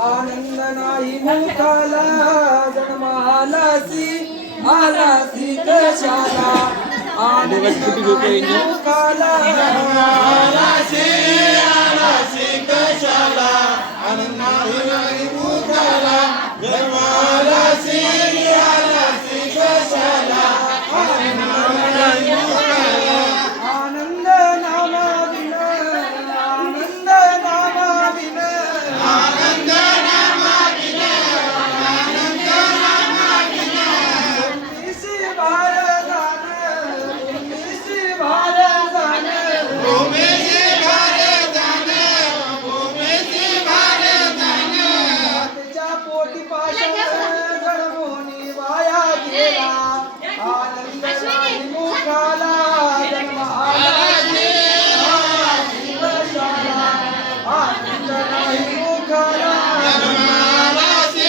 आनंद नाही मुखाला जन्मालासी आलासी कशाला आनंद नाही मुखाला जन्मालासी आलासी कशाला आनंद नाही मुखाला जन्मालासी आलासी कशाला आनंद नाही मुखाला आनंद नामाविना आनंद नामाविना आनंद नामाविना आनंद नामाविना भूमीशी भारतान भूमीशी भारतान भूमीशी भारतान भूमीशी भारतान मातेच्या पोटी पाषाण घडवून वाया गेला आनंद नाही मुखाला जन्मालासी आलासी कशाला आनंद नाही मुखाला जन्मालासी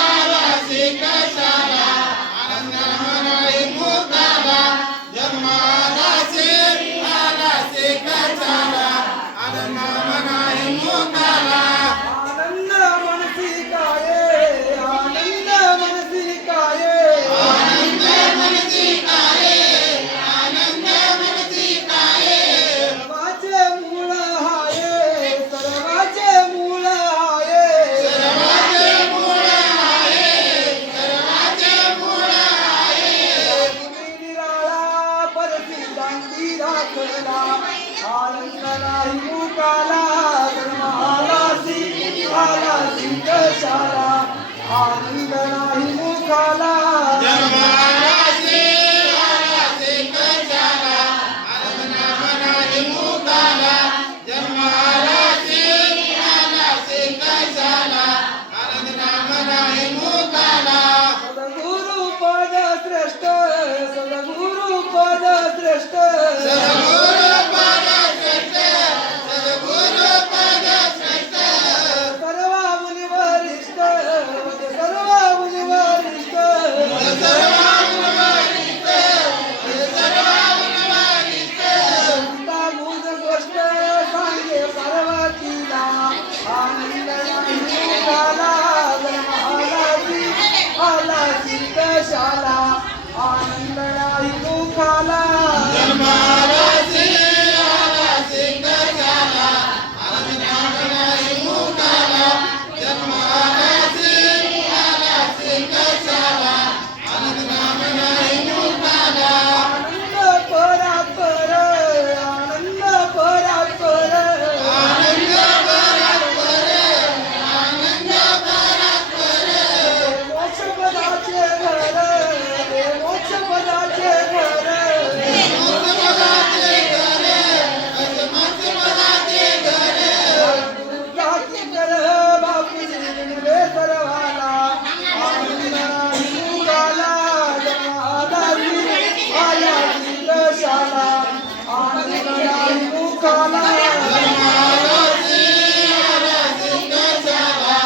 आलासी कशाला आनंद नाही मुखाला जन्मालासी आलासी कशाला आनंद नाही मुखाला आनंद मनसी काय आनंद मनसी काय आनंद मनसी काय आनंद मनसी काय सर्वाचे मूळ हाय सर्वाचे मूळ हाय सर्वाचे मूळ हाय सर्वाचे मूळ हाय तुम्ही निराळा परती दांडी राखला आनंद नाही मुखाला जन्मालासी आलासी कशाला आनंद नाही मुखाला जन्मालासी आलासी कशाला आनंद नाही मुखाला जन्मालासी आलासी कशाला आनंद नाही मुखाला सद्गुरु पद श्रेष्ठ सद्गुरु पद श्रेष्ठ सद्गुरु पद श्रेष्ठ सद्गुरु पद श्रेष्ठ सर्व मुनी वरिष्ठ सर्व मुनी वरिष्ठ सर्व मुनी वरिष्ठ सर्व मुनी वरिष्ठ गीता मूज गोष्ट सांगे पार्वतीला आनंद नाही मुखाला जन्मालासी आलासी कशाला आनंद नाही मुखाला जन्मालासी आलासी कशाला आनंद नाही मुखाला जन्मालासी आलासी कशाला आनंद नाही मुखाला आनंद परात्पर आनंद परात्पर आनंद परात्पर आनंद परात्पर मोक्षपदाचे घर मोक्षपदाचे घर मोक्षपदाचे घर मोक्षपदाचे घर जाती कर बापुजी विनवे सर्वाला आनंद नाही मुखाला जन्मालासी आलासी कशाला आनंद नाही मुखाला जन्मालासी आलासी कशाला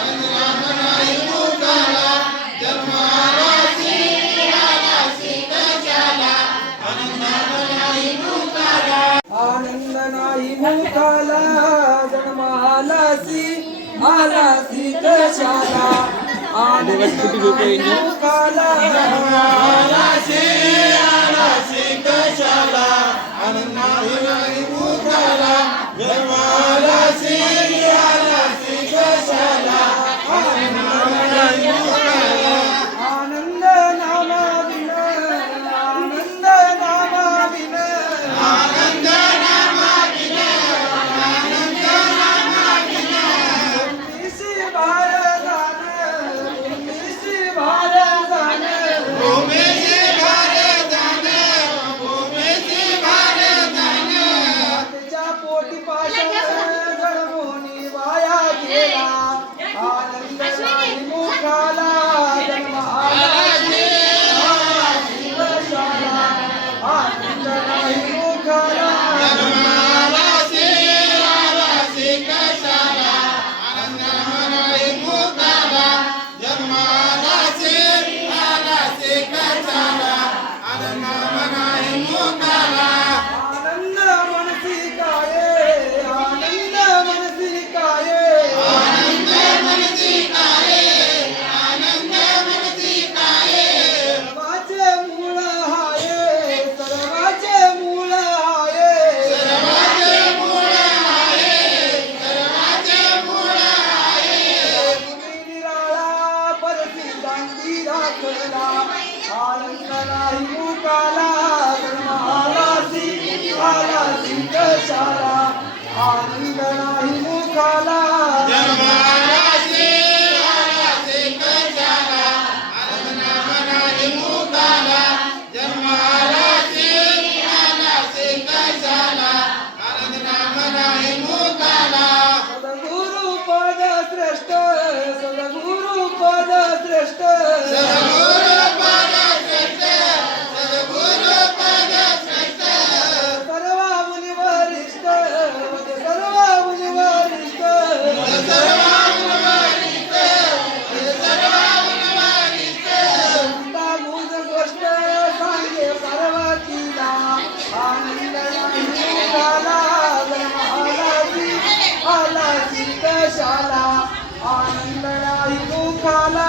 आनंद नाही मुखाला जन्मालासी आलासी कशाला आनंद नाही मुखाला आनंद नाही मुखाला जन्मालासी आलासी कशाला आनंद नाही मुखाला जन्मालासी आलासी कशाला आनंद नाही मुखाला जन्मालासी आलासी कशाला आनंद नाही मुखाला आनंद नामाविना आनंद नामाविना आनंद नामाविना आनंद नामाविना भूमीशी भारतान भूमीशी भारतान भूमीशी भारतान भूमीशी भारतान मातेच्या पोटी पाषाण घडवून वाया श्रेष्ठ सद्गुरु पद श्रेष्ठ सर्व मुनी वरिष्ठ सर्व मुनी वरिष्ठ मुज गोष्ट सांगे पार्वतीला आनंद नाही झाला आला कशाला आनंद नाही दुखाला